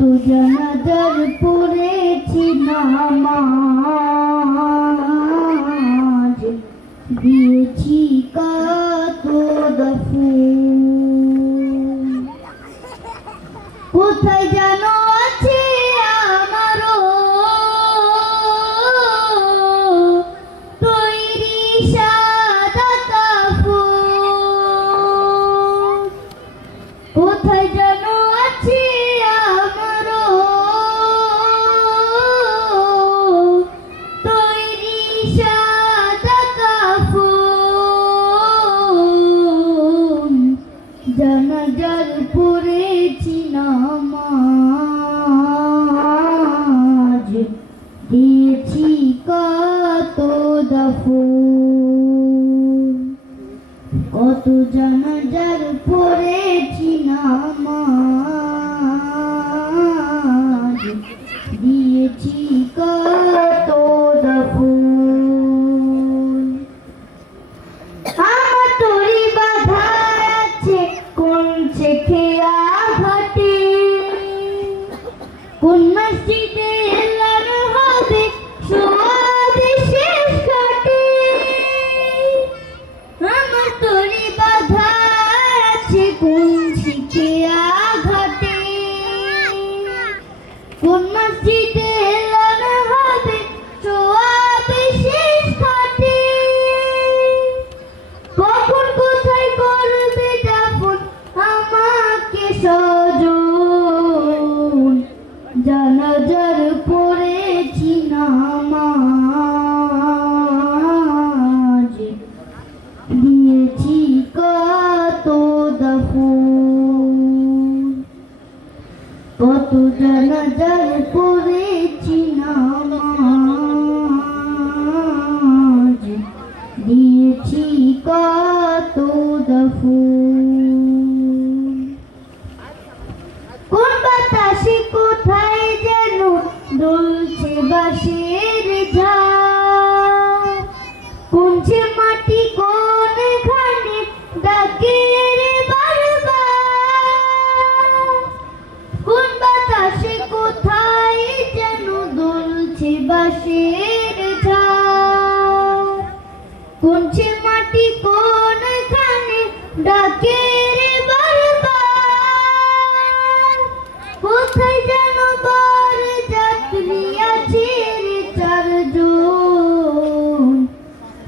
জানাজার পড়েছি নামাজ, দিয়েছি কত ফুল। কোথায় যেন আছে আমারও তৈরি সাদা কাফন। কোথায় যেন আছে আমারও তৈরি সাদা কাফন। জানাজার পড়েছি নামাজ, দিয়েছি কত দাফন। কত জানাজার পড়েছি নামাজ, দিয়েছি কত দাফন। আমার তরি বাঁধা আছে কোন শেখেয়া ঘাটে, কোন মসজিদে এলার হবে সোয়াদে শেষ ঘাটে। আমার তরি বাঁধা আছে কোন শেখেয়া ঘাটে, কোন মসজিদে এলার হবে সোয়াদে শেষ ঘাটে। কখন কোথায় করবে দাফন আমাকে স্বজন, জানাজার পড়েছি নামাজ, দিয়েছি কত দাফন। কত জানাজার পড়েছি নামাজ, দিয়েছি কত দাফন। কোন বাতাসে কোথায় যেন দুলছে বাঁশের ঝাড়, কোনছে মাটি কোনখানে ডাকে রে বারবার। কোন বাতাসে কোথায় যেন দুলছে বাঁশের ঝাড়, কোনছে মাটি কোনখানে ডাকে রে বারবার। কোথায় যেন বার যাত্রী আছে রে চারজন,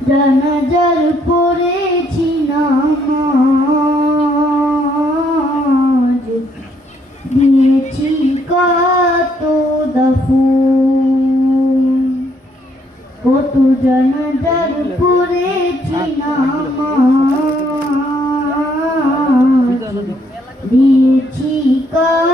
জানাজার পড়েছি নামাজ, দিয়েছি কত দাফন। কত জানাজার পড়েছি নামাজ, দিয়েছি কত